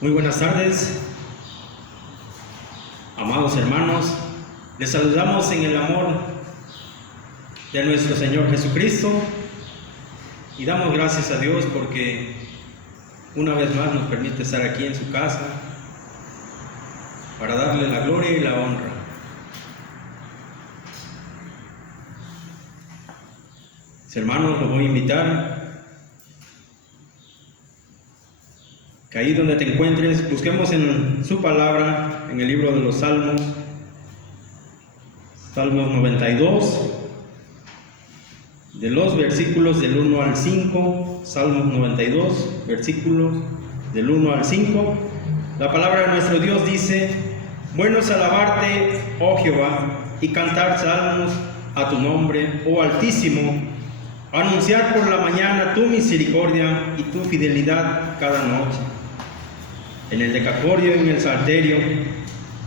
Muy buenas tardes, amados hermanos. Les saludamos en el amor de nuestro Señor Jesucristo y damos gracias a Dios porque una vez más nos permite estar aquí en su casa para darle la gloria y la honra. Hermanos, los voy a invitar que ahí donde te encuentres, busquemos en su palabra, en el libro de los Salmos, Salmos 92, de los versículos del 1 al 5, Salmos 92, versículos del 1 al 5. La palabra de nuestro Dios dice: bueno es alabarte, oh Jehová, y cantar salmos a tu nombre, oh Altísimo, anunciar por la mañana tu misericordia y tu fidelidad cada noche. En el decaforio y en el salterio,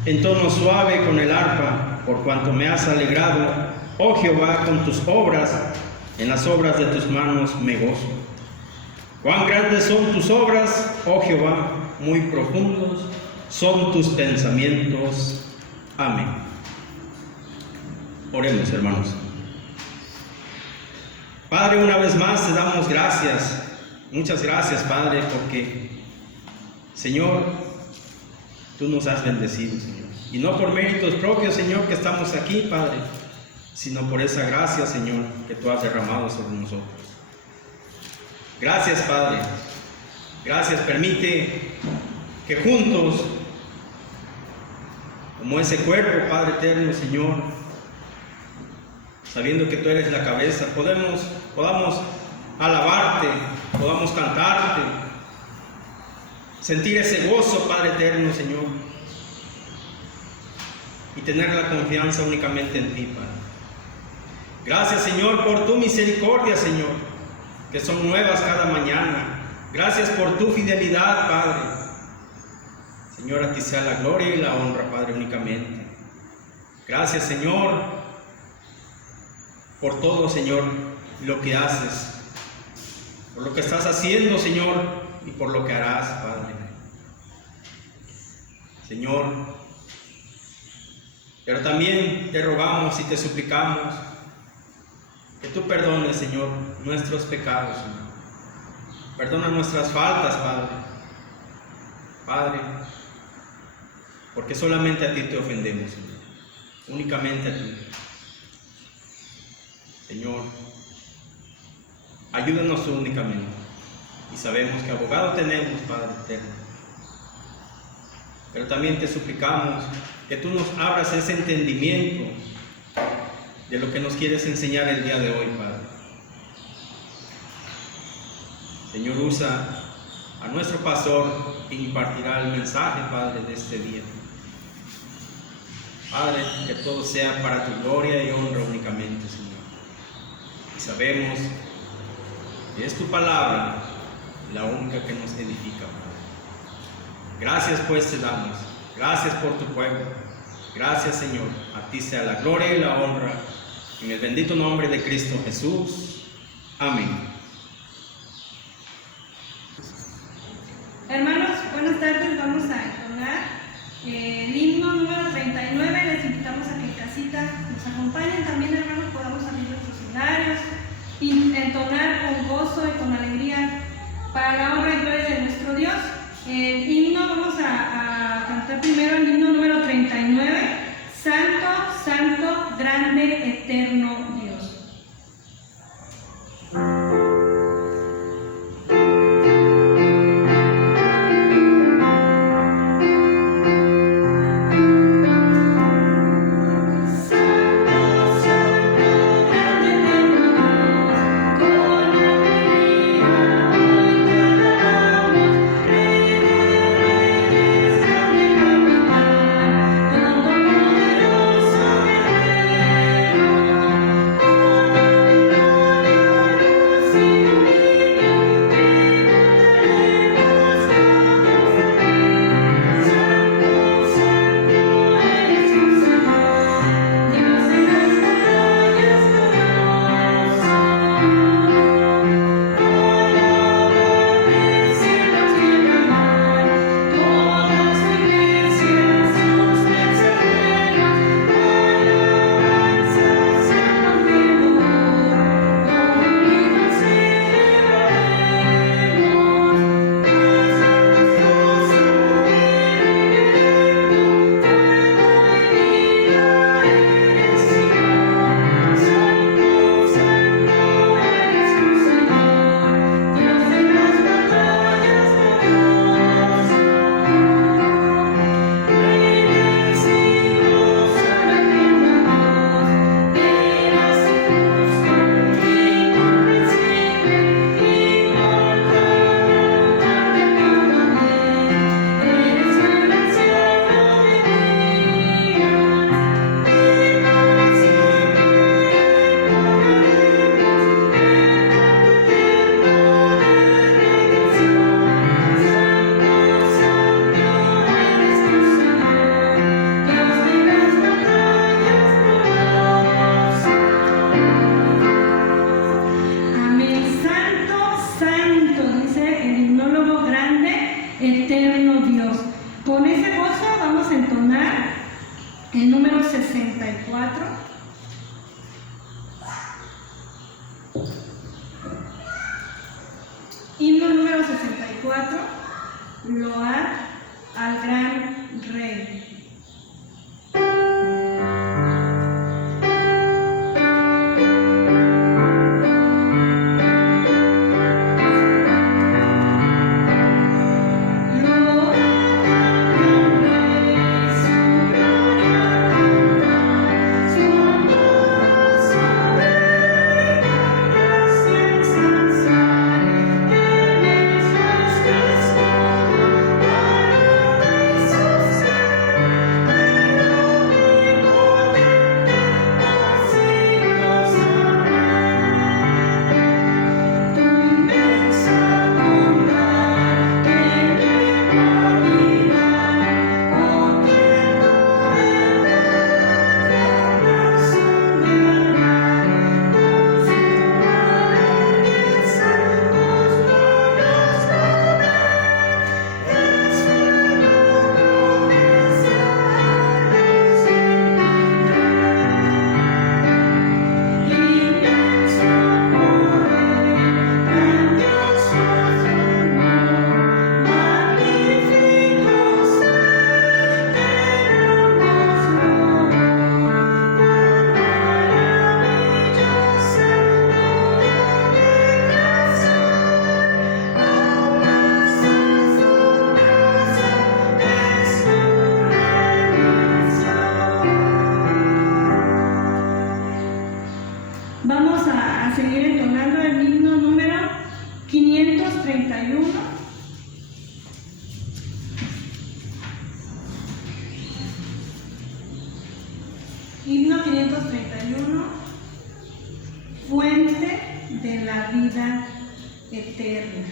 en tono suave con el arpa, por cuanto me has alegrado, oh Jehová, con tus obras, en las obras de tus manos me gozo. Cuán grandes son tus obras, oh Jehová, muy profundos son tus pensamientos. Amén. Oremos, hermanos. Padre, una vez más te damos gracias, muchas gracias, Padre, porque, Señor, tú nos has bendecido, Señor. Y no por méritos propios, Señor, que estamos aquí, Padre, sino por esa gracia, Señor, que tú has derramado sobre nosotros. Gracias, Padre. Gracias. Permite que juntos, como ese cuerpo, Padre eterno, Señor, sabiendo que tú eres la cabeza, podamos alabarte, podamos cantarte, sentir ese gozo, Padre eterno, Señor, y tener la confianza únicamente en ti, Padre. Gracias, Señor, por tu misericordia, Señor, que son nuevas cada mañana. Gracias por tu fidelidad, Padre. Señor, a ti sea la gloria y la honra, Padre, únicamente. Gracias, Señor, por todo, Señor, lo que haces, por lo que estás haciendo, Señor, y por lo que harás, Padre. Señor, pero también te rogamos y te suplicamos que tú perdones, Señor, nuestros pecados, Señor. Perdona nuestras faltas, Padre. Padre, porque solamente a ti te ofendemos, Señor. Únicamente a ti. Señor, ayúdanos únicamente. Y sabemos que abogado tenemos, Padre eterno. Pero también te suplicamos que tú nos abras ese entendimiento de lo que nos quieres enseñar el día de hoy, Padre. Señor, usa a nuestro pastor que impartirá el mensaje, Padre, de este día. Padre, que todo sea para tu gloria y honra únicamente, Señor. Y sabemos que es tu palabra la única que nos edifica, Padre. Gracias pues te damos. Gracias por tu pueblo. Gracias, Señor. A ti sea la gloria y la honra. En el bendito nombre de Cristo Jesús. Amén. Hermanos, buenas tardes. Vamos a entonar el himno número 39. Les invitamos a que en casita nos acompañen. También, hermanos, podamos abrir nuestros horarios y entonar con gozo y con alegría para la honra y gloria de nuestro Dios. El himno, vamos a cantar primero el himno número 39. Santo, santo, grande, eterno Dios. Con ese gozo vamos a entonar el número 64. Himno número 64, Load al Gran Rey. Vamos a seguir entonando el himno número 531. Himno 531, Fuente de la vida eterna.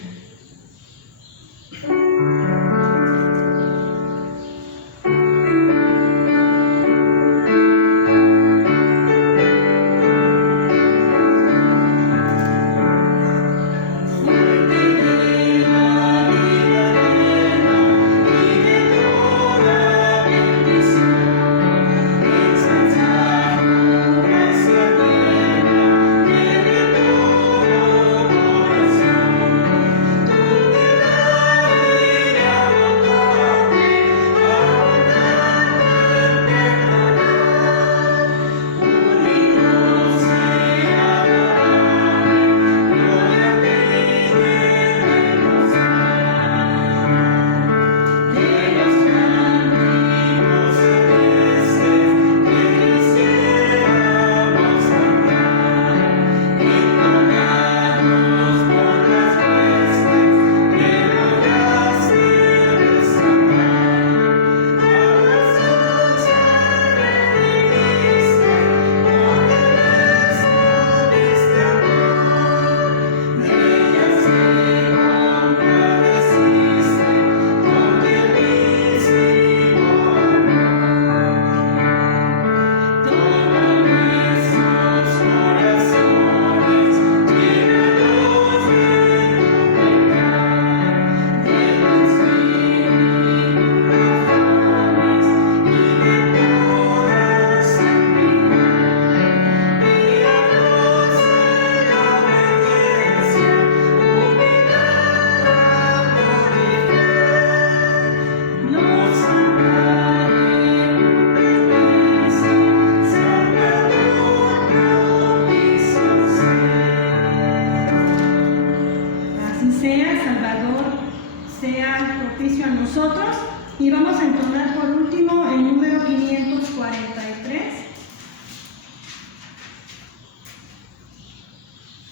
Nosotros, y vamos a entonar por último el número 543.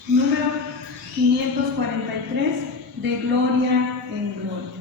Número 543, de gloria en gloria.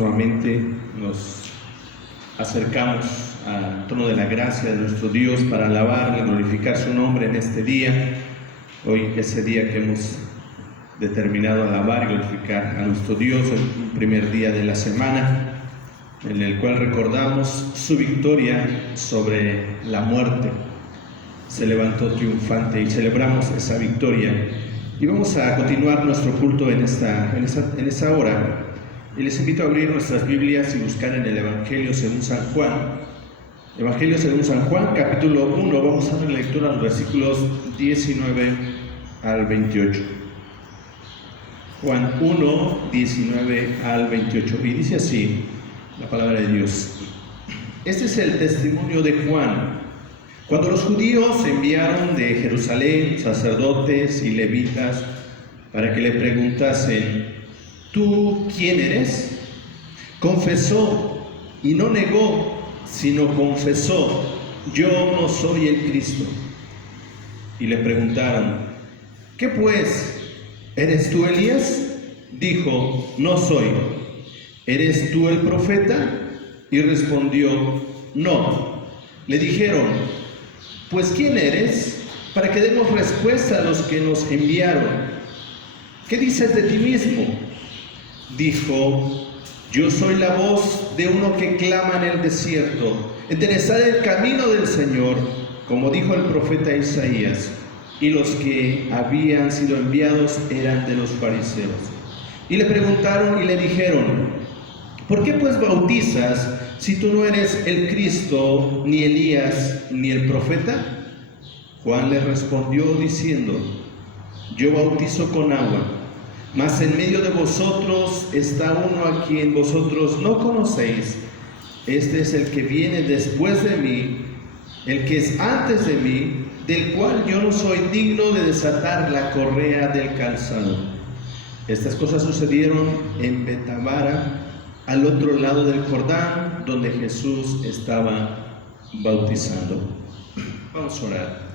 nuevamente nos acercamos al trono de la gracia de nuestro Dios para alabar y glorificar su nombre en este día. Hoy, ese día que hemos determinado alabar y glorificar a nuestro Dios, el primer día de la semana, en el cual recordamos su victoria sobre la muerte. Se levantó triunfante y celebramos esa victoria. Y vamos a continuar nuestro culto en esa hora. Y les invito a abrir nuestras Biblias y buscar en el Evangelio según San Juan. Evangelio según San Juan, capítulo 1. Vamos a dar lectura a los versículos 19 al 28. Juan 1, 19 al 28. Y dice así la palabra de Dios. Este es el testimonio de Juan. Cuando los judíos enviaron de Jerusalén sacerdotes y levitas para que le preguntasen: ¿tú quién eres? Confesó y no negó, sino confesó: yo no soy el Cristo. Y le preguntaron: ¿qué pues? ¿Eres tú Elías? Dijo: no soy. ¿Eres tú el profeta? Y respondió: no. Le dijeron: pues ¿quién eres? Para que demos respuesta a los que nos enviaron. ¿Qué dices de ti mismo? Dijo: yo soy la voz de uno que clama en el desierto, enderezad el camino del Señor, como dijo el profeta Isaías. Y los que habían sido enviados eran de los fariseos. Y le preguntaron y le dijeron: ¿por qué pues bautizas si tú no eres el Cristo, ni Elías, ni el profeta? Juan le respondió diciendo: yo bautizo con agua, mas en medio de vosotros está uno a quien vosotros no conocéis. Este es el que viene después de mí, el que es antes de mí, del cual yo no soy digno de desatar la correa del calzado. Estas cosas sucedieron en Betábara, al otro lado del Jordán, donde Jesús estaba bautizando. Vamos a orar.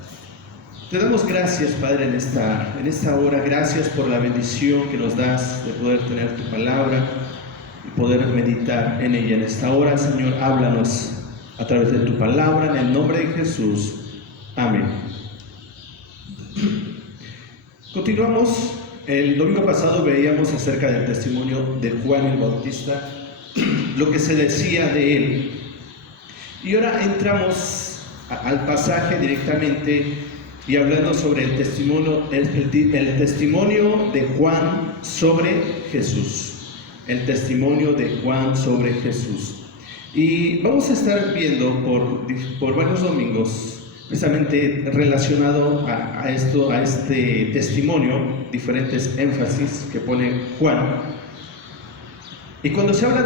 Te damos gracias, Padre, en esta hora. Gracias por la bendición que nos das de poder tener tu palabra y poder meditar en ella. En esta hora, Señor, háblanos a través de tu palabra, en el nombre de Jesús. Amén. Continuamos. El domingo pasado veíamos acerca del testimonio de Juan el Bautista, lo que se decía de él. Y ahora entramos al pasaje directamente y hablando sobre el testimonio de Juan sobre Jesús. El testimonio de Juan sobre Jesús. Y vamos a estar viendo por varios domingos, precisamente relacionado a este testimonio, diferentes énfasis que pone Juan. Y cuando se habla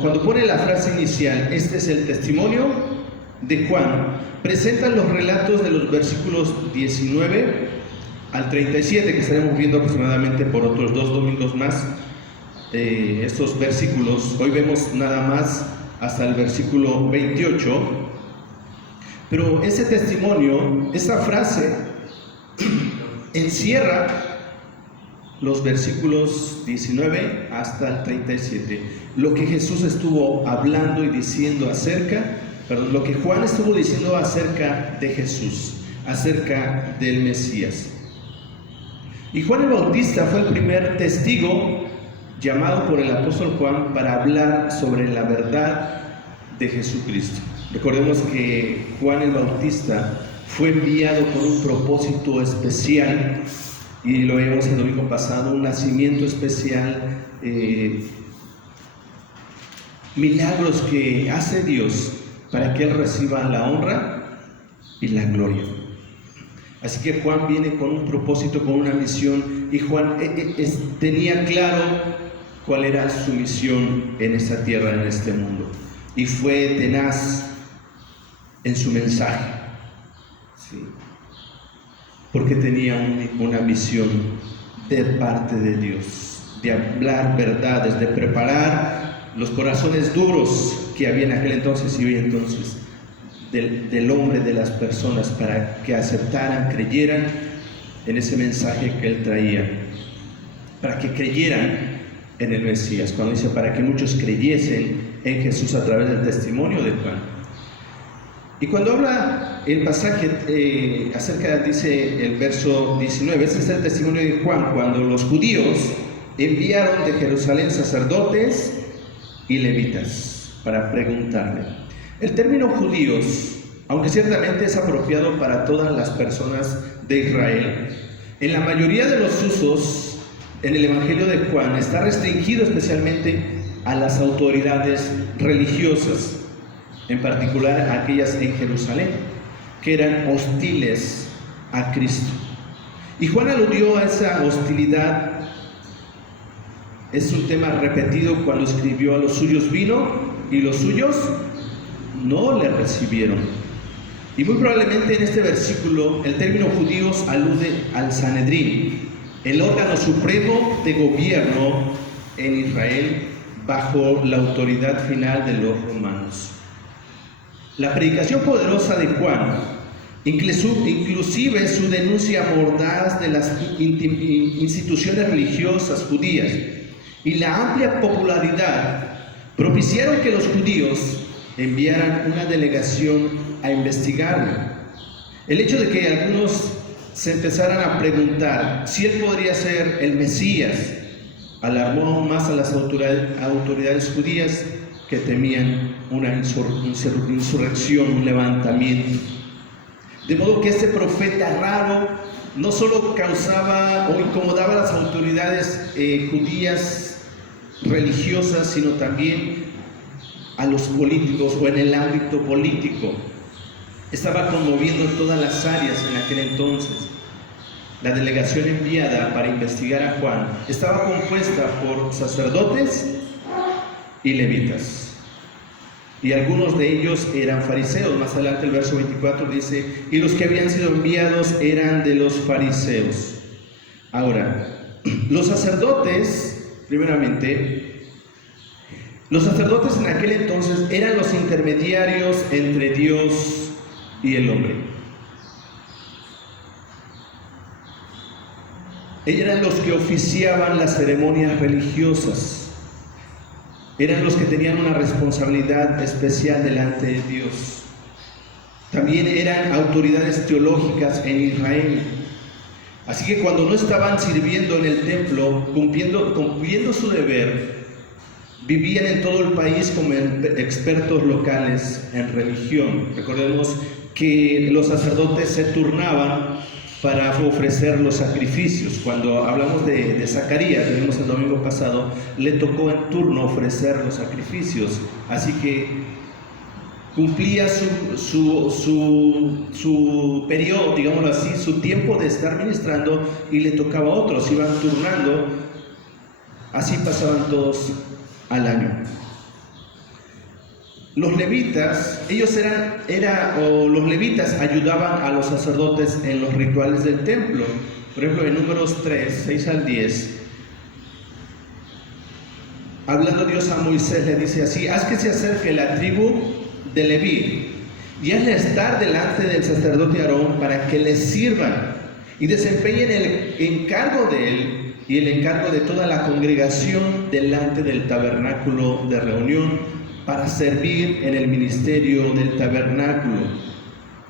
cuando pone la frase inicial, este es el testimonio de Juan, presenta los relatos de los versículos 19 al 37, que estaremos viendo aproximadamente por otros 2 domingos más. Estos versículos, hoy vemos nada más hasta el versículo 28. Pero ese testimonio, esa frase, encierra los versículos 19 hasta el 37. Lo que Jesús estuvo hablando y diciendo lo que Juan estuvo diciendo acerca de Jesús, acerca del Mesías. Y Juan el Bautista fue el primer testigo llamado por el apóstol Juan para hablar sobre la verdad de Jesucristo. Recordemos que Juan el Bautista fue enviado con un propósito especial, y lo vimos el domingo pasado, un nacimiento especial, milagros que hace Dios para que Él reciba la honra y la gloria. Así que Juan viene con un propósito, con una misión, y Juan tenía claro cuál era su misión en esta tierra, en este mundo, y fue tenaz en su mensaje, ¿sí? Porque tenía una misión de parte de Dios, de hablar verdades, de preparar los corazones duros que había en aquel entonces y hoy entonces del hombre, de las personas, para que aceptaran, creyeran en ese mensaje que él traía, para que creyeran en el Mesías, cuando dice para que muchos creyesen en Jesús a través del testimonio de Juan. Y cuando habla el pasaje dice el verso 19, ese es el testimonio de Juan, cuando los judíos enviaron de Jerusalén sacerdotes y levitas para preguntarle. El término judíos, aunque ciertamente es apropiado para todas las personas de Israel, en la mayoría de los usos en el Evangelio de Juan está restringido especialmente a las autoridades religiosas, en particular a aquellas en Jerusalén, que eran hostiles a Cristo. Y Juan aludió a esa hostilidad, es un tema repetido cuando escribió: a los suyos vino y los suyos no le recibieron. Y muy probablemente en este versículo el término judíos alude al Sanedrín, el órgano supremo de gobierno en Israel bajo la autoridad final de los romanos. La predicación poderosa de Juan, inclusive su denuncia mordaz de las instituciones religiosas judías y la amplia popularidad, propiciaron que los judíos enviaran una delegación a investigarlo. El hecho de que algunos se empezaran a preguntar si él podría ser el Mesías alarmó aún más a las autoridades judías, que temían una insurrección, un levantamiento. De modo que este profeta raro no solo causaba o incomodaba a las autoridades judías religiosas, sino también a los políticos o en el ámbito político. Estaba conmoviendo todas las áreas en aquel entonces. La delegación enviada para investigar a Juan estaba compuesta por sacerdotes y levitas, y algunos de ellos eran fariseos. Más adelante el verso 24 dice: y los que habían sido enviados eran de los fariseos. Ahora, los sacerdotes, primeramente, los sacerdotes en aquel entonces eran los intermediarios entre Dios y el hombre. Ellos eran los que oficiaban las ceremonias religiosas. Eran los que tenían una responsabilidad especial delante de Dios. También eran autoridades teológicas en Israel. Así que cuando no estaban sirviendo en el templo, cumpliendo su deber, vivían en todo el país como expertos locales en religión. Recordemos que los sacerdotes se turnaban para ofrecer los sacrificios. Cuando hablamos de Zacarías, vimos el domingo pasado, le tocó en turno ofrecer los sacrificios, así que cumplía su periodo, digámoslo así, su tiempo de estar ministrando, y le tocaba a otros, iban turnando, así pasaban todos al año. Los levitas, los levitas ayudaban a los sacerdotes en los rituales del templo. Por ejemplo, en Números 3, 6 al 10, hablando Dios a Moisés, le dice así: haz que se acerque la tribu de Leví y hazle estar delante del sacerdote Aarón para que le sirvan y desempeñen el encargo de él y el encargo de toda la congregación delante del tabernáculo de reunión, para servir en el ministerio del tabernáculo,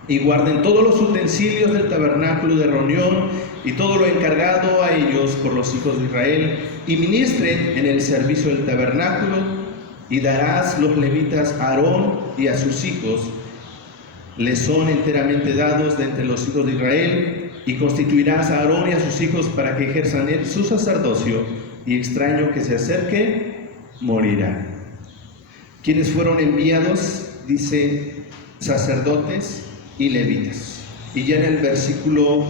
y guarden todos los utensilios del tabernáculo de reunión y todo lo encargado a ellos por los hijos de Israel, y ministren en el servicio del tabernáculo. Y darás los levitas a Aarón y a sus hijos, les son enteramente dados de entre los hijos de Israel, y constituirás a Aarón y a sus hijos para que ejerzan su sacerdocio, y extraño que se acerque morirá. ¿Quiénes fueron enviados? Dice: sacerdotes y levitas. Y ya en el versículo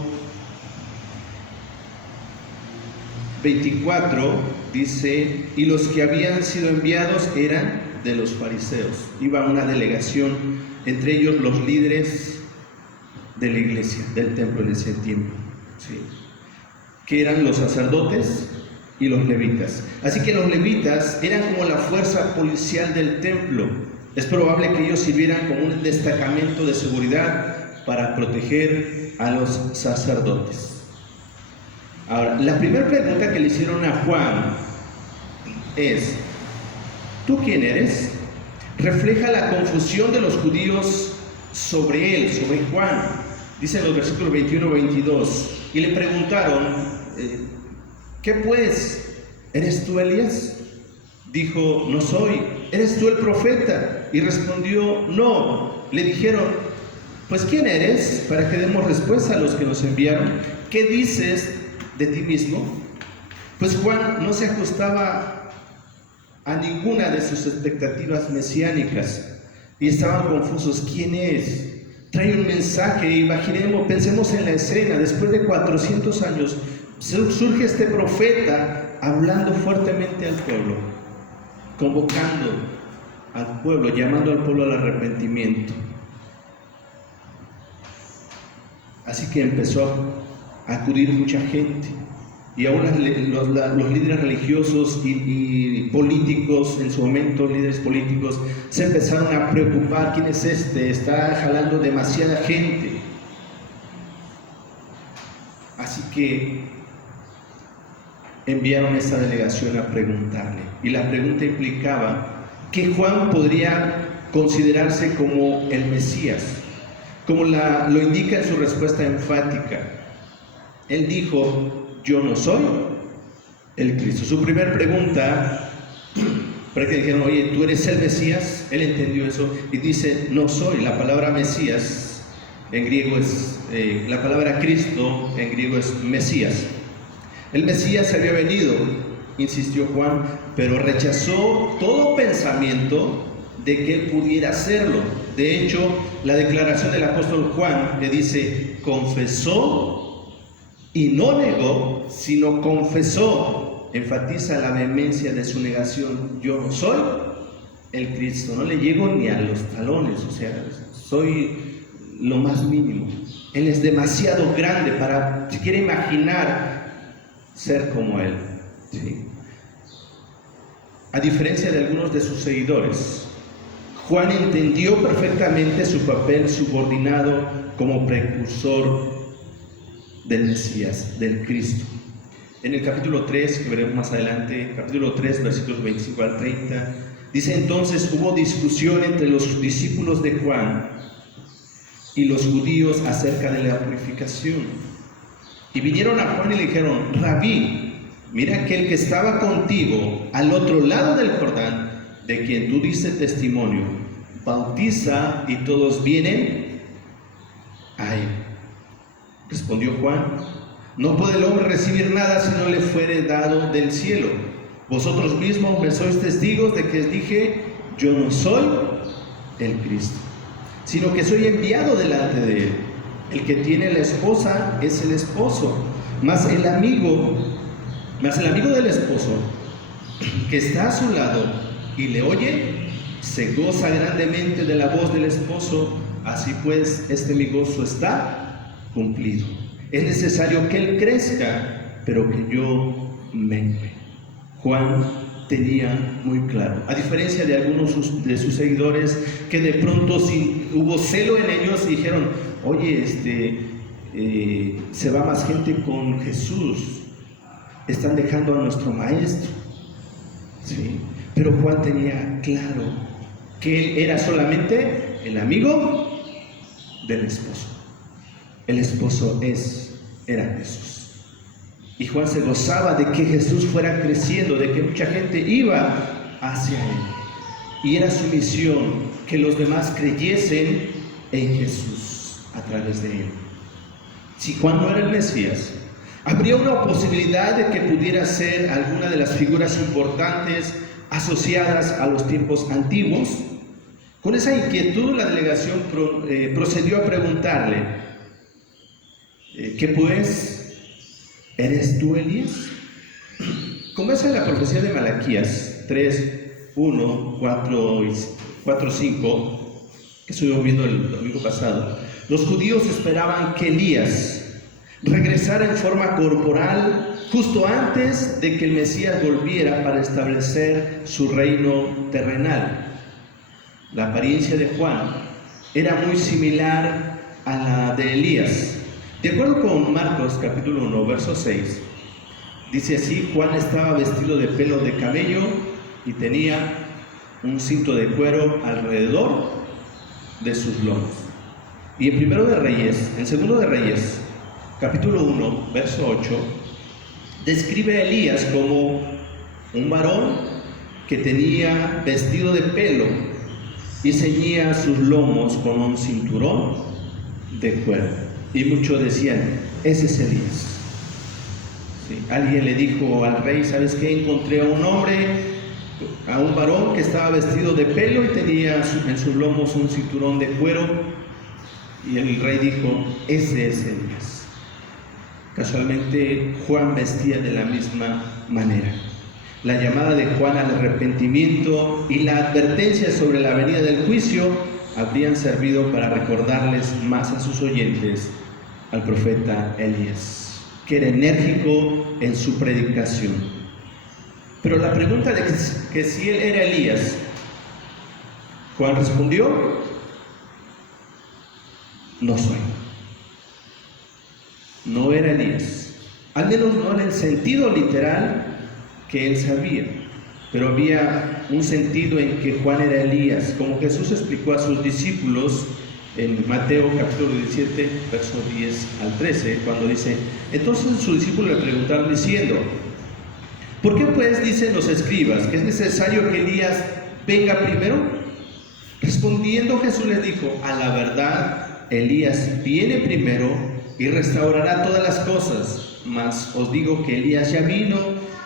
24 dice: y los que habían sido enviados eran de los fariseos. Iba una delegación, entre ellos los líderes de la iglesia, del templo en ese tiempo, ¿sí?, que eran los sacerdotes y los levitas. Así que los levitas eran como la fuerza policial del templo. Es probable que ellos sirvieran como un destacamento de seguridad para proteger a los sacerdotes. Ahora, la primera pregunta que le hicieron a Juan es: ¿tú quién eres? Refleja la confusión de los judíos sobre él, sobre Juan. Dice en los versículos 21-22, y le preguntaron, ¿qué pues? ¿Eres tú Elías? Dijo, no soy. ¿Eres tú el profeta? Y respondió, no. Le dijeron, pues ¿quién eres? Para que demos respuesta a los que nos enviaron. ¿Qué dices de ti mismo? Pues Juan no se ajustaba a ninguna de sus expectativas mesiánicas y estaban confusos. ¿Quién es? Trae un mensaje. Imaginemos, pensemos en la escena. Después de 400 años surge este profeta hablando fuertemente al pueblo, convocando al pueblo, llamando al pueblo al arrepentimiento. Así que empezó a acudir mucha gente, y ahora los líderes religiosos y políticos, en su momento líderes políticos, se empezaron a preocupar. ¿Quién es este? Está jalando demasiada gente. Así que enviaron esa delegación a preguntarle, y la pregunta implicaba que Juan podría considerarse como el Mesías, como lo indica en su respuesta enfática. Él dijo, yo no soy el Cristo. Su primera pregunta, para que dijeron, oye, ¿tú eres el Mesías? Él entendió eso y dice, no soy. La palabra Mesías en griego es, la palabra Cristo en griego es Mesías. El Mesías había venido, insistió Juan, pero rechazó todo pensamiento de que él pudiera hacerlo. De hecho, la declaración del apóstol Juan le dice, confesó y no negó, sino confesó. Enfatiza la vehemencia de su negación. Yo no soy el Cristo, no le llego ni a los talones, o sea, soy lo más mínimo. Él es demasiado grande para siquiera imaginar ser como él. ¿Sí? A diferencia de algunos de sus seguidores, Juan entendió perfectamente su papel subordinado como precursor del Mesías, del Cristo. En el capítulo 3, que veremos más adelante, capítulo 3, versículos 25 al 30, dice: entonces hubo discusión entre los discípulos de Juan y los judíos acerca de la purificación. Y vinieron a Juan y le dijeron: Rabí, mira que el que estaba contigo al otro lado del Jordán, de quien tú diste testimonio, bautiza y todos vienen a él. Respondió Juan: no puede el hombre recibir nada si no le fuere dado del cielo. Vosotros mismos me sois testigos de que dije: yo no soy el Cristo, sino que soy enviado delante de él. El que tiene la esposa es el esposo, mas el amigo del esposo que está a su lado y le oye, se goza grandemente de la voz del esposo. Así pues, este mi gozo está cumplido. Es necesario que él crezca, pero que yo mengue. Juan tenía muy claro, a diferencia de algunos de sus seguidores, que de pronto hubo celo en ellos y dijeron: oye, se va más gente con Jesús, están dejando a nuestro maestro. ¿Sí? Pero Juan tenía claro que él era solamente el amigo del esposo. El esposo era Jesús. Y Juan se gozaba de que Jesús fuera creciendo, de que mucha gente iba hacia él. Y era su misión que los demás creyesen en Jesús a través de él. Si Juan no era el Mesías, habría una posibilidad de que pudiera ser alguna de las figuras importantes asociadas a los tiempos antiguos. Con esa inquietud, la delegación procedió a preguntarle: ¿qué pues? ¿Eres tú Elías? Como es en la profecía de Malaquías 3, 1, 4, 5, que estuvimos viendo el domingo pasado, los judíos esperaban que Elías regresara en forma corporal justo antes de que el Mesías volviera para establecer su reino terrenal. La apariencia de Juan era muy similar a la de Elías. De acuerdo con Marcos capítulo 1, verso 6, dice así: Juan estaba vestido de pelo de camello y tenía un cinto de cuero alrededor de sus lomos. Y en segundo de Reyes, capítulo 1, verso 8, describe a Elías como un varón que tenía vestido de pelo y ceñía sus lomos con un cinturón de cuero. Y muchos decían, ese es Elías. Sí. Alguien le dijo al rey, ¿sabes qué? Encontré a un varón que estaba vestido de pelo y tenía en sus lomos un cinturón de cuero. Y el rey dijo, ese es Elías. Casualmente Juan vestía de la misma manera. La llamada de Juan al arrepentimiento y la advertencia sobre la venida del juicio habrían servido para recordarles más a sus oyentes al profeta Elías, que era enérgico en su predicación. Pero la pregunta de que si él era Elías, Juan respondió, no soy. No era Elías, al menos no en el sentido literal que él sabía, pero había un sentido en que Juan era Elías, como Jesús explicó a sus discípulos en Mateo capítulo 17, versos 10 al 13, cuando dice, entonces sus discípulos le preguntaron diciendo, ¿por qué pues dicen los escribas que es necesario que Elías venga primero? Respondiendo Jesús les dijo, a la verdad, Elías viene primero y restaurará todas las cosas, mas os digo que Elías ya vino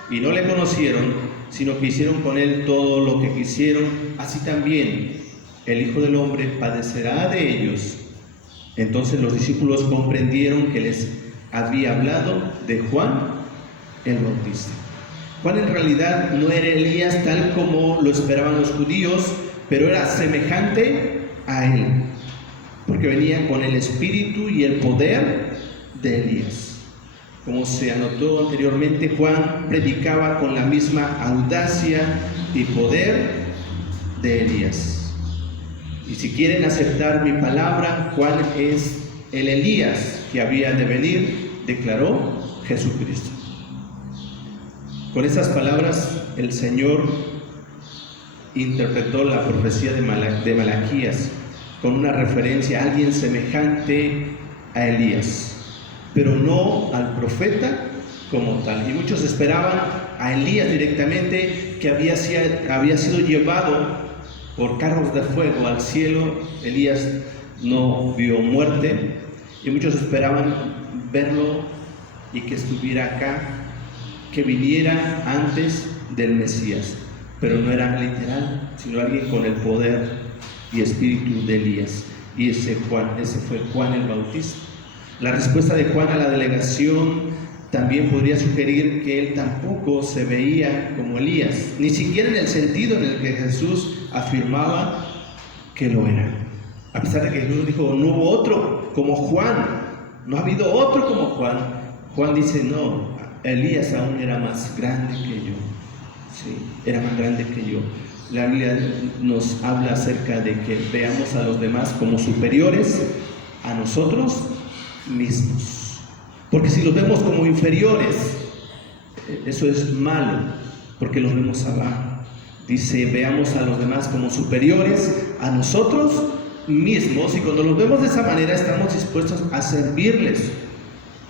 y no le conocieron, sino que hicieron con él todo lo que quisieron, así también el Hijo del Hombre padecerá de ellos. Entonces los discípulos comprendieron que les había hablado de Juan el Bautista. Juan en realidad no era Elías tal como lo esperaban los judíos, pero era semejante a él, porque venía con el espíritu y el poder de Elías. Como se anotó anteriormente, Juan predicaba con la misma audacia y poder de Elías. Y si quieren aceptar mi palabra, Juan es el Elías que había de venir, declaró Jesucristo. Con estas palabras, el Señor interpretó la profecía de Malaquías con una referencia a alguien semejante a Elías, pero no al profeta como tal. Y muchos esperaban a Elías directamente, que había sido llevado por carros de fuego al cielo. Elías no vio muerte y muchos esperaban verlo y que estuviera acá, que viniera antes del Mesías, pero no era literal, sino alguien con el poder y espíritu de Elías. Y ese fue Juan el Bautista. La respuesta de Juan a la delegación también podría sugerir que él tampoco se veía como Elías, ni siquiera en el sentido en el que Jesús afirmaba que lo era. A pesar de que Jesús dijo, no hubo otro como Juan, no ha habido otro como Juan. Juan dice, no, Elías aún era más grande que yo. Sí, era más grande que yo. La Biblia nos habla acerca de que veamos a los demás como superiores a nosotros mismos, porque si los vemos como inferiores, eso es malo, porque los vemos abajo. Dice, veamos a los demás como superiores a nosotros mismos, y cuando los vemos de esa manera estamos dispuestos a servirles.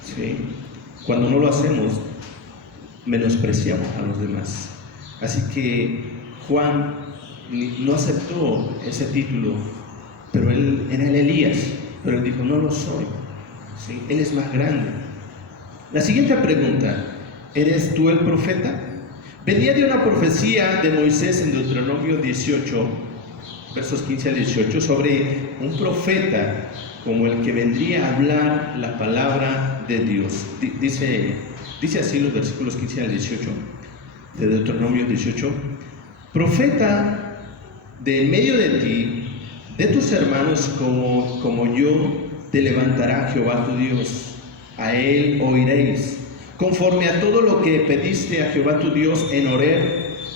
¿Sí? Cuando no lo hacemos, menospreciamos a los demás. Así que Juan no aceptó ese título, pero él era el Elías, pero él dijo, no lo soy. ¿Sí? Él es más grande. La siguiente pregunta, ¿eres tú el profeta? Venía de una profecía de Moisés en Deuteronomio 18, versos 15 al 18, sobre un profeta como el que vendría a hablar la palabra de Dios. Dice así los versículos 15 al 18 de Deuteronomio 18, profeta de en medio de ti, de tus hermanos como yo, te levantará Jehová tu Dios, a él oiréis, conforme a todo lo que pediste a Jehová tu Dios en Horeb,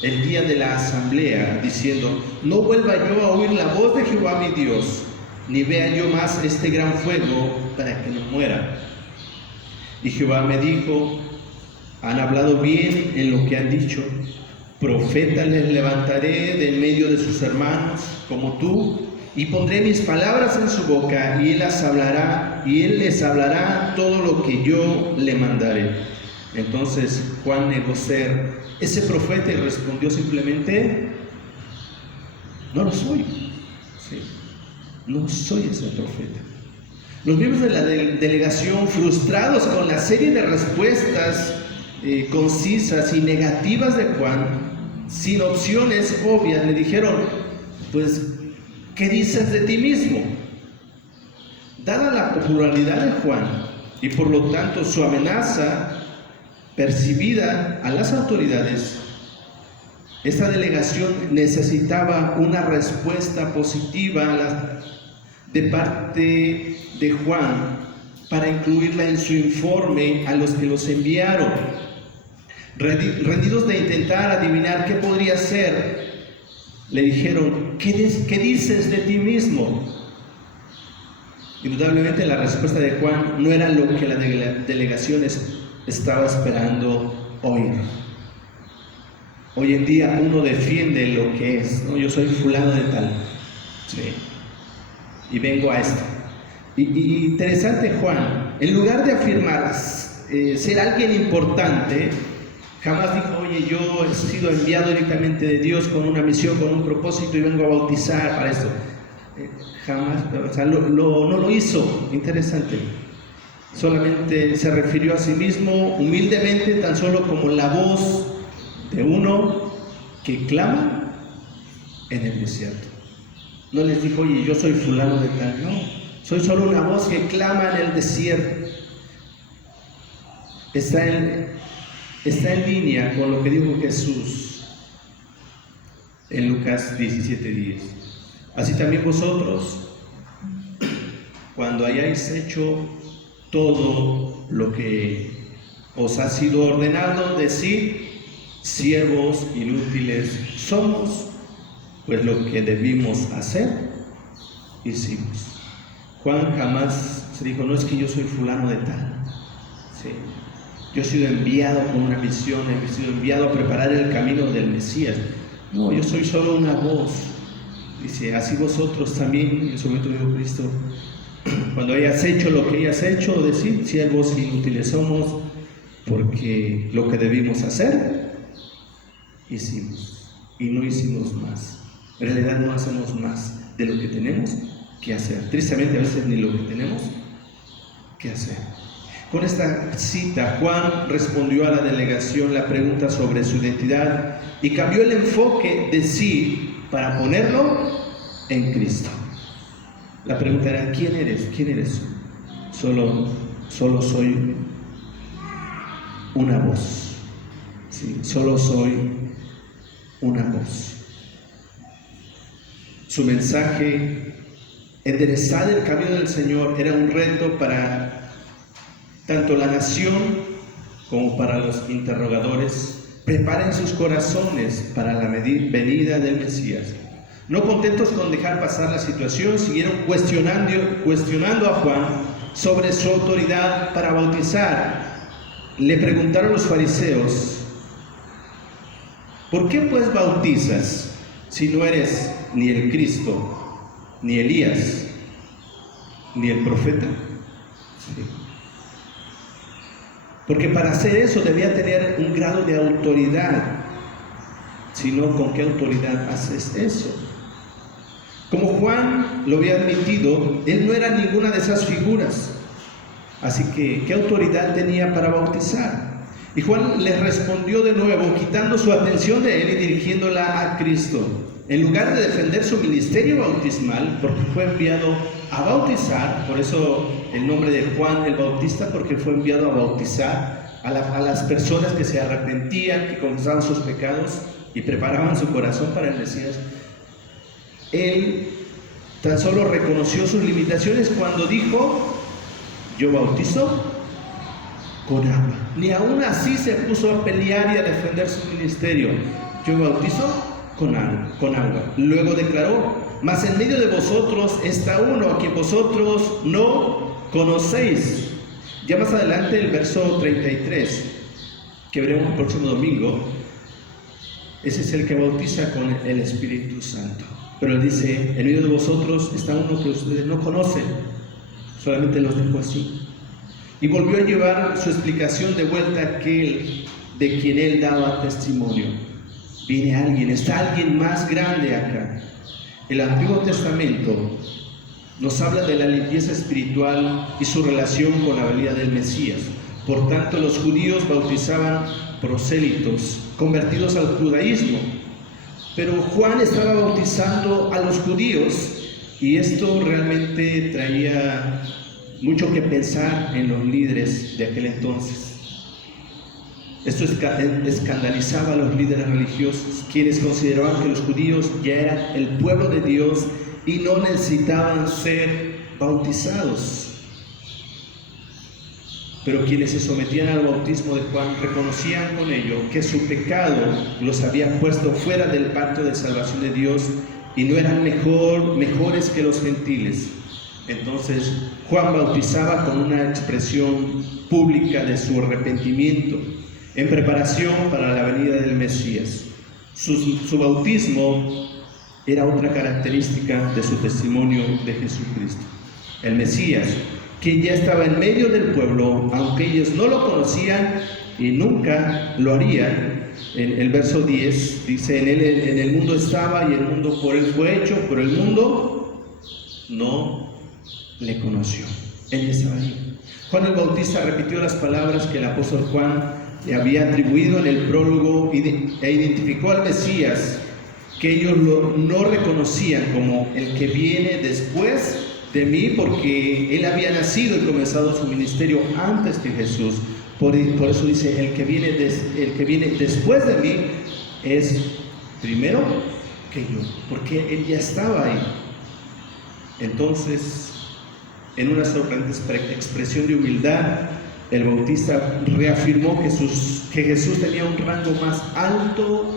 el día de la asamblea, diciendo, no vuelva yo a oír la voz de Jehová mi Dios, ni vea yo más este gran fuego para que no muera. Y Jehová me dijo, han hablado bien en lo que han dicho, profeta les levantaré de en medio de sus hermanos, como tú, y pondré mis palabras en su boca, y él les hablará todo lo que yo le mandaré. Entonces Juan negó ser ese profeta y respondió simplemente: no lo soy. Sí, no soy ese profeta. Los miembros de la delegación, frustrados con la serie de respuestas concisas y negativas de Juan, sin opciones obvias, le dijeron: pues, ¿qué dices de ti mismo? Dada la popularidad de Juan y por lo tanto su amenaza percibida a las autoridades, esta delegación necesitaba una respuesta positiva de parte de Juan para incluirla en su informe a los que los enviaron. Rendidos de intentar adivinar qué podría ser, le dijeron: ¿qué dices de ti mismo? Indudablemente la respuesta de Juan no era lo que la delegación estaba esperando oír. Hoy en día uno defiende lo que es, ¿no? Yo soy fulano de tal, sí, y vengo a esto. Y interesante, Juan, en lugar de afirmar ser alguien importante, jamás dijo: oye, yo he sido enviado directamente de Dios con una misión, con un propósito, y vengo a bautizar para esto. Jamás, o sea, no lo hizo. Interesante. Solamente se refirió a sí mismo humildemente, tan solo como la voz de uno que clama en el desierto. No les dijo: oye, yo soy fulano de tal. No, soy solo una voz que clama en el desierto. Está en línea con lo que dijo Jesús en Lucas 17:10. Así también vosotros, cuando hayáis hecho todo lo que os ha sido ordenado, decid: siervos inútiles somos, pues lo que debimos hacer, hicimos. Juan jamás se dijo: no, es que yo soy fulano de tal. Sí. Yo he sido enviado con una misión, he sido enviado a preparar el camino del Mesías. No, yo soy solo una voz. Dice: así vosotros también, en su momento dijo Cristo, cuando hayas hecho lo que hayas hecho, decid: siervos inútiles somos, porque lo que debimos hacer, hicimos. Y no hicimos más. En realidad no hacemos más de lo que tenemos que hacer. Tristemente a veces ni lo que tenemos que hacer. Con esta cita, Juan respondió a la delegación la pregunta sobre su identidad y cambió el enfoque de sí para ponerlo en Cristo. La pregunta era: ¿quién eres? ¿Quién eres? Solo soy una voz. Sí, solo soy una voz. Su mensaje, enderezar el camino del Señor, era un reto para tanto la nación como para los interrogadores. Preparen sus corazones para la venida del Mesías. No contentos con dejar pasar la situación, siguieron cuestionando a Juan sobre su autoridad para bautizar. Le preguntaron los fariseos: ¿por qué pues bautizas si no eres ni el Cristo, ni Elías, ni el profeta? Sí. Porque para hacer eso debía tener un grado de autoridad. Si no, ¿con qué autoridad haces eso? Como Juan lo había admitido, él no era ninguna de esas figuras. Así que, ¿qué autoridad tenía para bautizar? Y Juan le respondió de nuevo, quitando su atención de él y dirigiéndola a Cristo. En lugar de defender su ministerio bautismal, porque fue enviado a bautizar, por eso el nombre de Juan el Bautista, porque fue enviado a bautizar a las personas que se arrepentían, que confesaban sus pecados y preparaban su corazón para el Mesías. Él tan solo reconoció sus limitaciones cuando dijo: yo bautizo con agua. Ni aún así se puso a pelear y a defender su ministerio. Yo bautizo con agua. Luego declaró: mas en medio de vosotros está uno a quien vosotros no conocéis. Ya más adelante, el verso 33, que veremos el próximo domingo, ese es el que bautiza con el Espíritu Santo. Pero él dice, en medio de vosotros está uno que ustedes no conocen, solamente los dejó así. Y volvió a llevar su explicación de vuelta a aquel de quien él daba testimonio. Viene alguien, está alguien más grande acá. El Antiguo Testamento nos habla de la limpieza espiritual y su relación con la venida del Mesías. Por tanto, los judíos bautizaban prosélitos, convertidos al judaísmo. Pero Juan estaba bautizando a los judíos y esto realmente traía mucho que pensar en los líderes de aquel entonces. Esto escandalizaba a los líderes religiosos, quienes consideraban que los judíos ya eran el pueblo de Dios y no necesitaban ser bautizados. Pero quienes se sometían al bautismo de Juan reconocían con ello que su pecado los había puesto fuera del pacto de salvación de Dios y no eran mejores que los gentiles. Entonces Juan bautizaba con una expresión pública de su arrepentimiento en preparación para la venida del Mesías. Su bautismo era otra característica de su testimonio de Jesucristo. El Mesías, que ya estaba en medio del pueblo, aunque ellos no lo conocían y nunca lo harían. En el verso 10 dice, en el mundo estaba y el mundo por él fue hecho, pero el mundo no le conoció. Él estaba ahí. Juan el Bautista repitió las palabras que el apóstol Juan le había atribuido en el prólogo e identificó al Mesías que ellos no reconocían como el que viene después de mí, porque él había nacido y comenzado su ministerio antes que Jesús. Por eso dice, el que viene después de mí es primero que yo, porque él ya estaba ahí. Entonces, en una sorprendente expresión de humildad, el Bautista reafirmó que Jesús tenía un rango más alto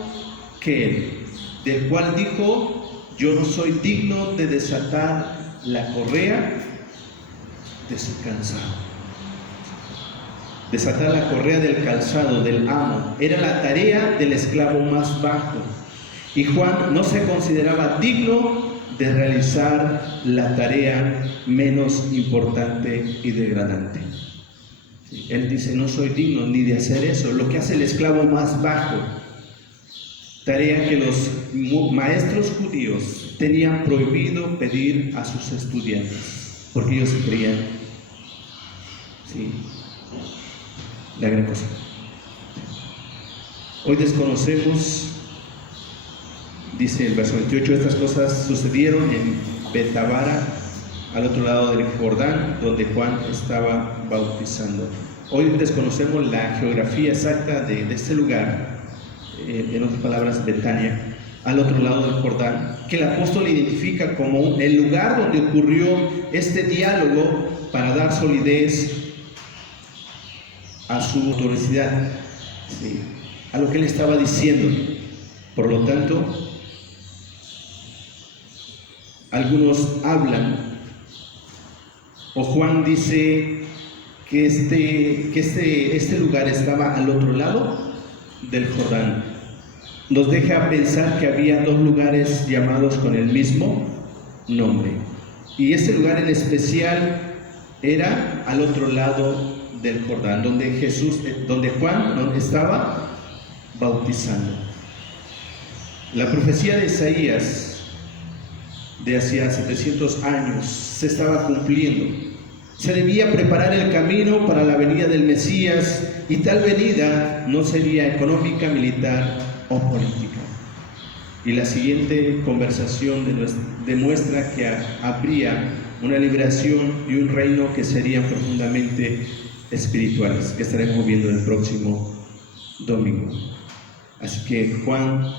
que él, del cual dijo, yo no soy digno de desatar la correa de su calzado. Desatar la correa del calzado del amo era la tarea del esclavo más bajo, y Juan no se consideraba digno de realizar la tarea menos importante y degradante. Él dice, no soy digno ni de hacer eso, lo que hace el esclavo más bajo, tarea que los maestros judíos tenían prohibido pedir a sus estudiantes, porque ellos creían, la gran cosa. Hoy desconocemos, dice el verso 28, estas cosas sucedieron en Betabara, al otro lado del Jordán, donde Juan estaba bautizando. Hoy desconocemos la geografía exacta de este lugar, en otras palabras, Betania, al otro lado del Jordán, que el apóstol identifica como el lugar donde ocurrió este diálogo para dar solidez a su autoricidad, a lo que él estaba diciendo. Por lo tanto, algunos hablan, o Juan dice que este lugar estaba al otro lado del Jordán. Nos deja pensar que había dos lugares llamados con el mismo nombre, y este lugar en especial era al otro lado del Jordán, donde Juan estaba bautizando. La profecía de Isaías de hacía 700 años se estaba cumpliendo. Se debía preparar el camino para la venida del Mesías, y tal venida no sería económica, militar o política. Y la siguiente conversación demuestra que habría una liberación y un reino que serían profundamente espirituales, que estaremos viendo el próximo domingo. Así que Juan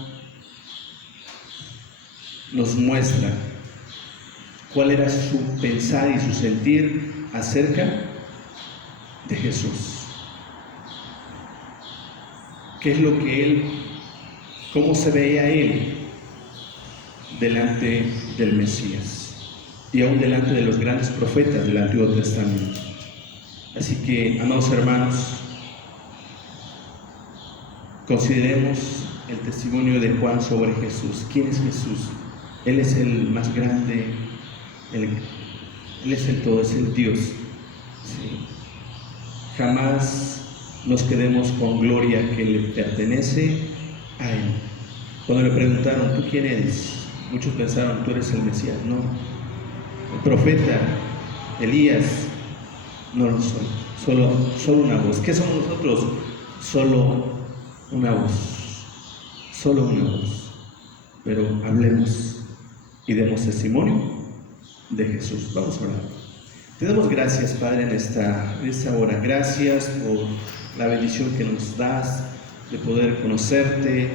nos muestra cuál era su pensar y su sentir acerca de Jesús. ¿Qué es lo que él, cómo se veía él delante del Mesías y aún delante de los grandes profetas del Antiguo Testamento? Así que, amados hermanos, consideremos el testimonio de Juan sobre Jesús. ¿Quién es Jesús? Él es el más grande, Él es el todo, es el Dios. Sí. Jamás nos quedemos con gloria que le pertenece a Él. Cuando le preguntaron, ¿tú quién eres? Muchos pensaron, tú eres el Mesías. No, el profeta Elías no lo soy, solo una voz. ¿Qué somos nosotros? Solo una voz, solo una voz. Pero hablemos y demos testimonio de Jesús. Vamos a orar. Te damos gracias, Padre, en esta hora. Gracias por la bendición que nos das de poder conocerte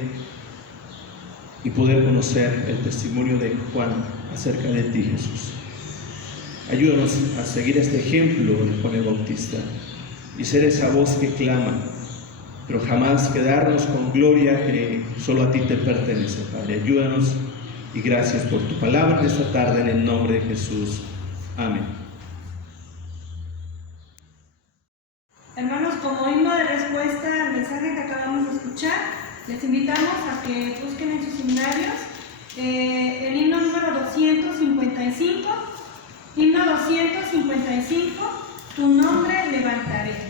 y poder conocer el testimonio de Juan acerca de ti, Jesús. Ayúdanos a seguir este ejemplo de Juan el Bautista y ser esa voz que clama, pero jamás quedarnos con gloria que solo a ti te pertenece, Padre. Ayúdanos y gracias por tu palabra esta tarde en el nombre de Jesús. Amén. Hermanos, como himno de respuesta al mensaje que acabamos de escuchar, les invitamos a que busquen en sus seminarios el himno número 255. Himno 255, tu nombre levantaré.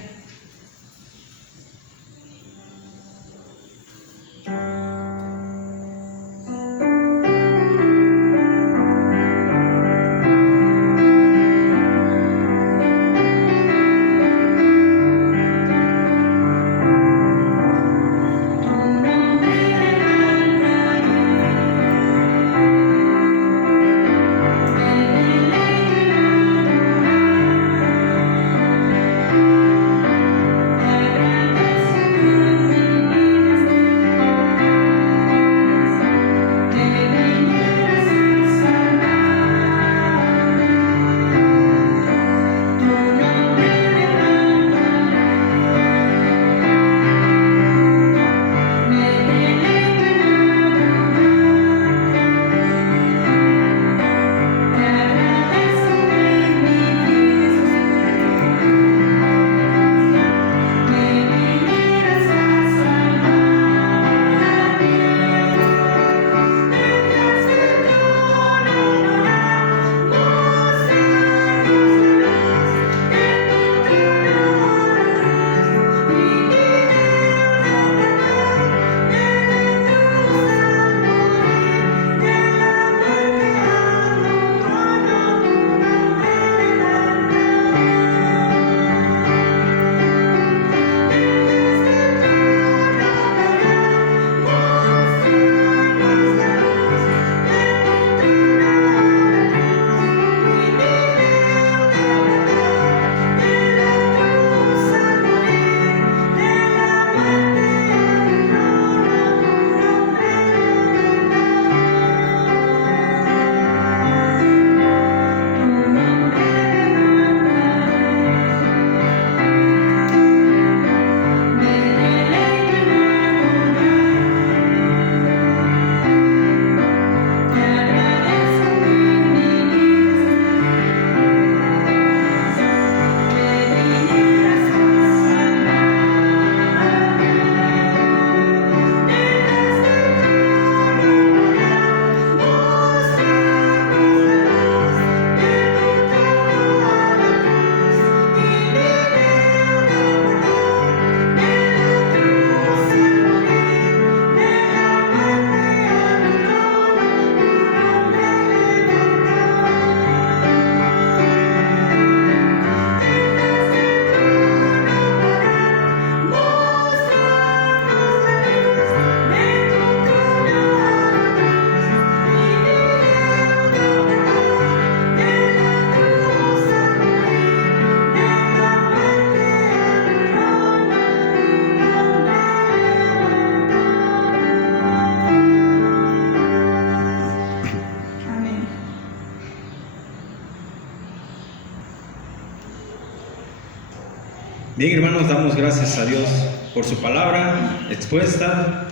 Bien, hermanos, damos gracias a Dios por su palabra expuesta.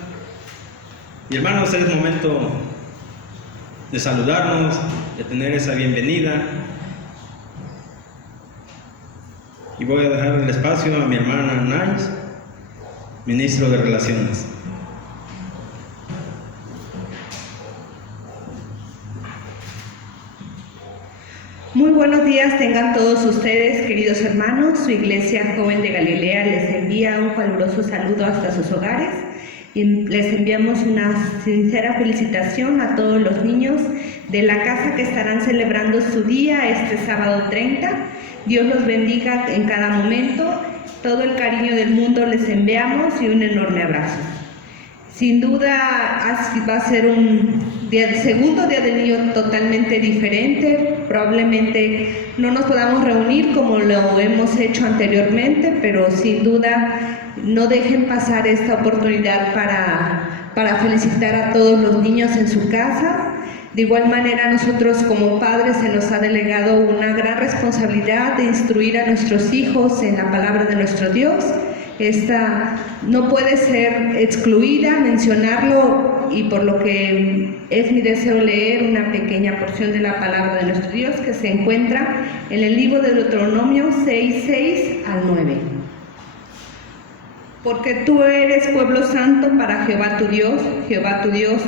Y hermanos, es momento de saludarnos, de tener esa bienvenida. Y voy a dejar el espacio a mi hermana Nais, ministro de Relaciones. días tengan todos ustedes, queridos hermanos. Su Iglesia Joven de Galilea les envía un caluroso saludo hasta sus hogares y les enviamos una sincera felicitación a todos los niños de la casa que estarán celebrando su día este sábado 30. Dios los bendiga en cada momento. Todo el cariño del mundo les enviamos y un enorme abrazo. Sin duda va a ser un segundo día de niño totalmente diferente. Probablemente no nos podamos reunir como lo hemos hecho anteriormente, pero sin duda no dejen pasar esta oportunidad para felicitar a todos los niños en su casa. De igual manera, nosotros como padres se nos ha delegado una gran responsabilidad de instruir a nuestros hijos en la palabra de nuestro Dios. Esta no puede ser excluida, mencionarlo, y por lo que es mi deseo leer una pequeña porción de la palabra de nuestro Dios que se encuentra en el libro de Deuteronomio 6:6 al 9. Porque tú eres pueblo santo para Jehová tu Dios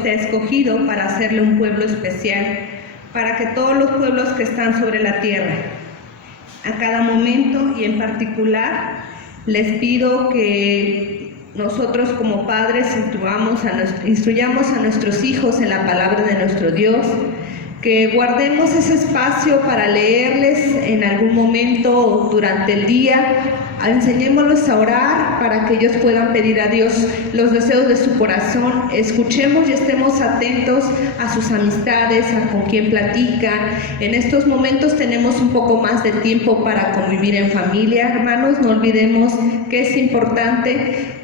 te ha escogido para hacerle un pueblo especial, para que todos los pueblos que están sobre la tierra, a cada momento y en particular, les pido que nosotros como padres instruyamos a nuestros hijos en la palabra de nuestro Dios, que guardemos ese espacio para leerles en algún momento durante el día, enseñémoslos a orar para que ellos puedan pedir a Dios los deseos de su corazón, escuchemos y estemos atentos a sus amistades, a con quién platican. En estos momentos tenemos un poco más de tiempo para convivir en familia, hermanos, no olvidemos que es importante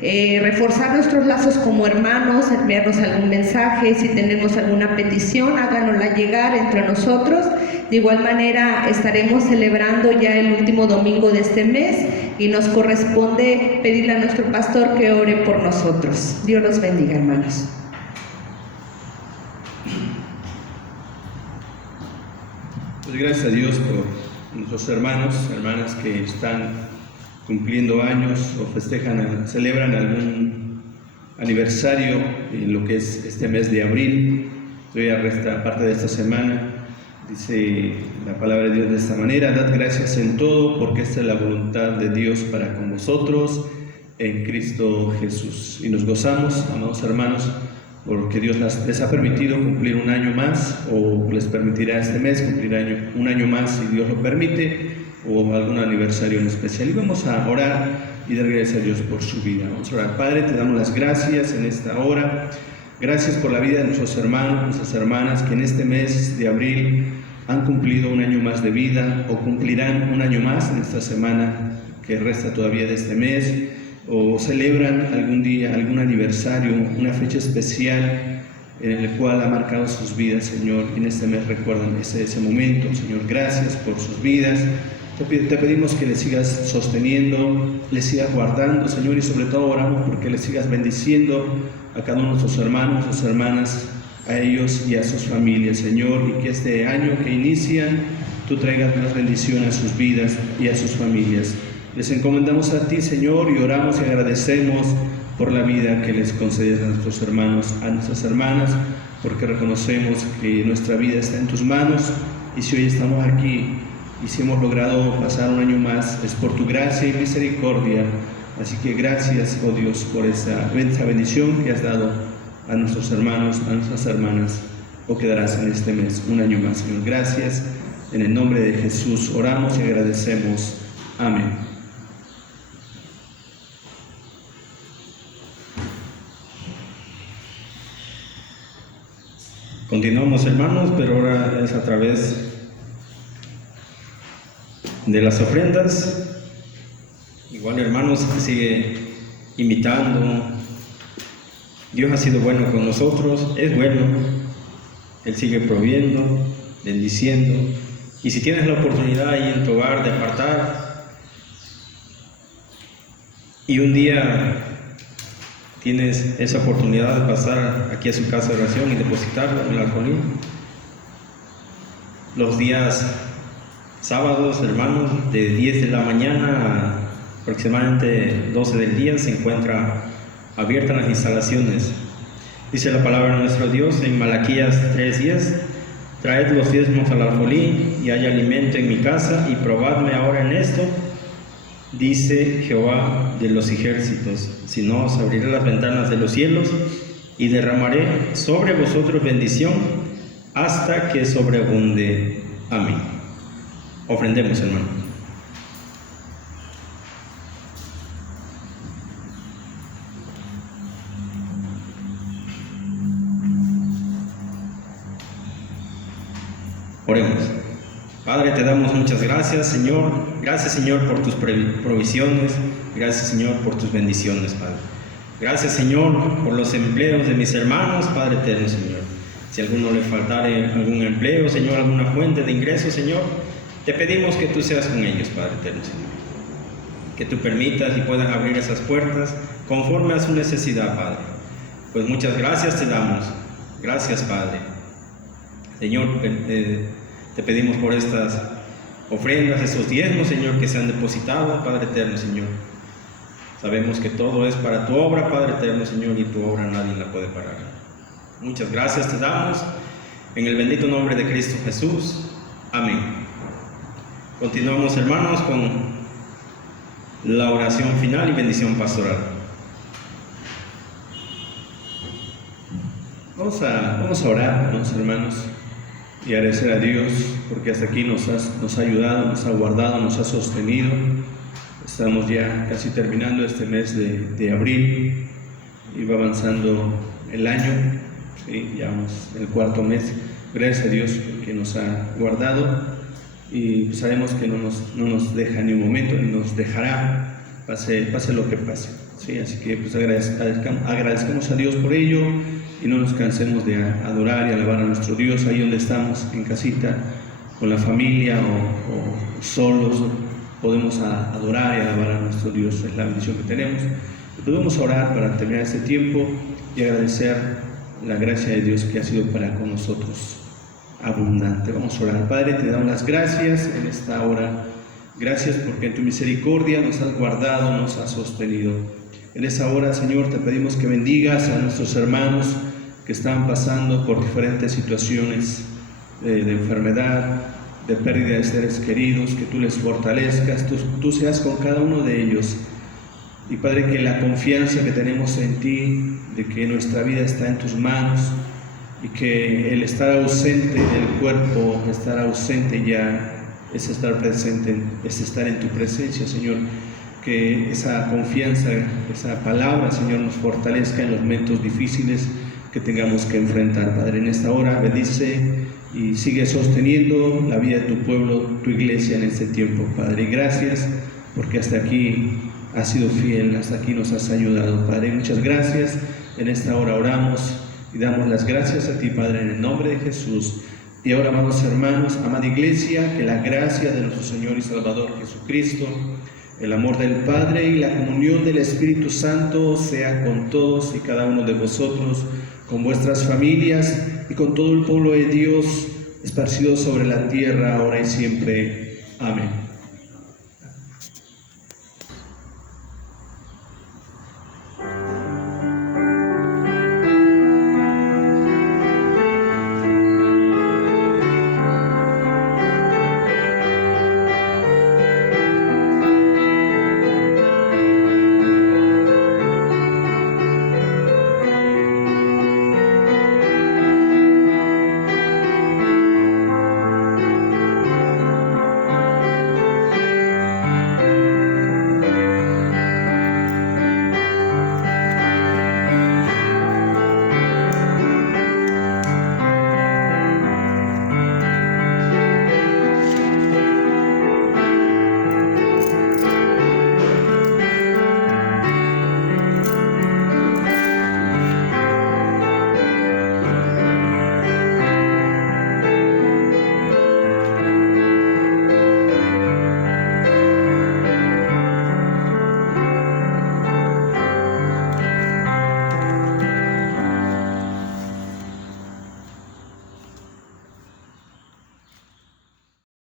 reforzar nuestros lazos como hermanos, enviarnos algún mensaje, si tenemos alguna petición, háganosla llegar entre nosotros. De igual manera estaremos celebrando ya el último domingo de este mes y nos corresponde pedirle a nuestro pastor que ore por nosotros. Dios los bendiga, hermanos. Pues gracias a Dios por nuestros hermanos, hermanas que están cumpliendo años o celebran algún aniversario en lo que es este mes de abril. Todavía resta parte de esta semana. Dice la palabra de Dios de esta manera: dad gracias en todo, porque esta es la voluntad de Dios para con vosotros en Cristo Jesús. Y nos gozamos, amados hermanos, porque Dios les ha permitido cumplir un año más, o les permitirá este mes cumplir un año más si Dios lo permite, o algún aniversario en especial. Y vamos a orar y dar gracias a Dios por su vida. Vamos a orar. Padre, te damos las gracias en esta hora. Gracias por la vida de nuestros hermanos, nuestras hermanas que en este mes de abril han cumplido un año más de vida o cumplirán un año más en esta semana que resta todavía de este mes, o celebran algún día, algún aniversario, una fecha especial en el cual ha marcado sus vidas, Señor. Y en este mes recuerdan ese momento, Señor. Gracias por sus vidas. Te pedimos que les sigas sosteniendo, les sigas guardando, Señor, y sobre todo oramos porque les sigas bendiciendo a cada uno de nuestros hermanos, sus hermanas, a ellos y a sus familias, Señor, y que este año que inician, tú traigas más bendición a sus vidas y a sus familias. Les encomendamos a ti, Señor, y oramos y agradecemos por la vida que les concedes a nuestros hermanos, a nuestras hermanas, porque reconocemos que nuestra vida está en tus manos, y si hoy estamos aquí y si hemos logrado pasar un año más, es por tu gracia y misericordia. Así que gracias, oh Dios, por esa bendición que has dado a nuestros hermanos, a nuestras hermanas, o que darás en este mes un año más, Señor. Gracias. En el nombre de Jesús oramos y agradecemos. Amén. Continuamos, hermanos, pero ahora es a través de las ofrendas. Igual, hermanos, sigue invitando. Dios ha sido bueno con nosotros, es bueno. Él sigue proviendo, bendiciendo. Y si tienes la oportunidad ahí en tu hogar de apartar, y un día tienes esa oportunidad de pasar aquí a su casa de oración y depositarlo en el alfolí. Los días sábados, hermanos, de 10 de la mañana a aproximadamente 12 del día se encuentra abiertas las instalaciones. Dice la palabra de nuestro Dios en Malaquías 3:10: Traed los diezmos al alfolí, y hay alimento en mi casa, y probadme ahora en esto, dice Jehová de los ejércitos, si no, os abriré las ventanas de los cielos, y derramaré sobre vosotros bendición, hasta que sobreabunde. Amén. Ofrendemos, hermano. Oremos. Padre, te damos muchas gracias, Señor. Gracias, Señor, por tus provisiones. Gracias, Señor, por tus bendiciones, Padre. Gracias, Señor, por los empleos de mis hermanos, Padre eterno, Señor. Si a alguno le faltare algún empleo, Señor, alguna fuente de ingresos, Señor, te pedimos que tú seas con ellos, Padre eterno, Señor. Que tú permitas y puedas abrir esas puertas conforme a su necesidad, Padre. Pues muchas gracias te damos. Gracias, Padre. Señor, te pedimos por estas ofrendas, esos diezmos, Señor, que se han depositado, Padre eterno, Señor. Sabemos que todo es para tu obra, Padre eterno, Señor, y tu obra nadie la puede parar. Muchas gracias te damos, en el bendito nombre de Cristo Jesús. Amén. Continuamos, hermanos, con la oración final y bendición pastoral. Vamos a orar, hermanos, y agradecer a Dios porque hasta aquí nos ha ayudado, nos ha guardado, nos ha sostenido. Estamos ya casi terminando este mes de abril y va avanzando el año, ¿sí? Ya vamos en el cuarto mes. Gracias a Dios porque nos ha guardado y sabemos que no nos deja ni un momento, ni nos dejará, pase lo que pase, ¿sí? Así que pues agradezcamos a Dios por ello y no nos cansemos de adorar y alabar a nuestro Dios ahí donde estamos, en casita, con la familia o solos. Podemos adorar y alabar a nuestro Dios, es la bendición que tenemos. Podemos orar para terminar este tiempo y agradecer la gracia de Dios que ha sido para con nosotros abundante. Vamos a orar. Padre, te damos las gracias en esta hora. Gracias porque en tu misericordia nos has guardado, nos has sostenido. En esa hora, Señor, te pedimos que bendigas a nuestros hermanos que están pasando por diferentes situaciones de enfermedad, de pérdida de seres queridos, que tú les fortalezcas, tú seas con cada uno de ellos. Y Padre, que la confianza que tenemos en ti, de que nuestra vida está en tus manos y que el estar ausente del cuerpo, estar ausente ya es estar presente, es estar en tu presencia, Señor. Que esa confianza, esa palabra, Señor, nos fortalezca en los momentos difíciles que tengamos que enfrentar. Padre, en esta hora bendice y sigue sosteniendo la vida de tu pueblo, tu iglesia en este tiempo, Padre. Y gracias porque hasta aquí has sido fiel, hasta aquí nos has ayudado, Padre. Muchas gracias. En esta hora oramos y damos las gracias a ti, Padre, en el nombre de Jesús. Y ahora, amados hermanos, amada iglesia, que la gracia de nuestro Señor y Salvador Jesucristo, el amor del Padre y la comunión del Espíritu Santo sea con todos y cada uno de vosotros, con vuestras familias y con todo el pueblo de Dios esparcido sobre la tierra, ahora y siempre. Amén.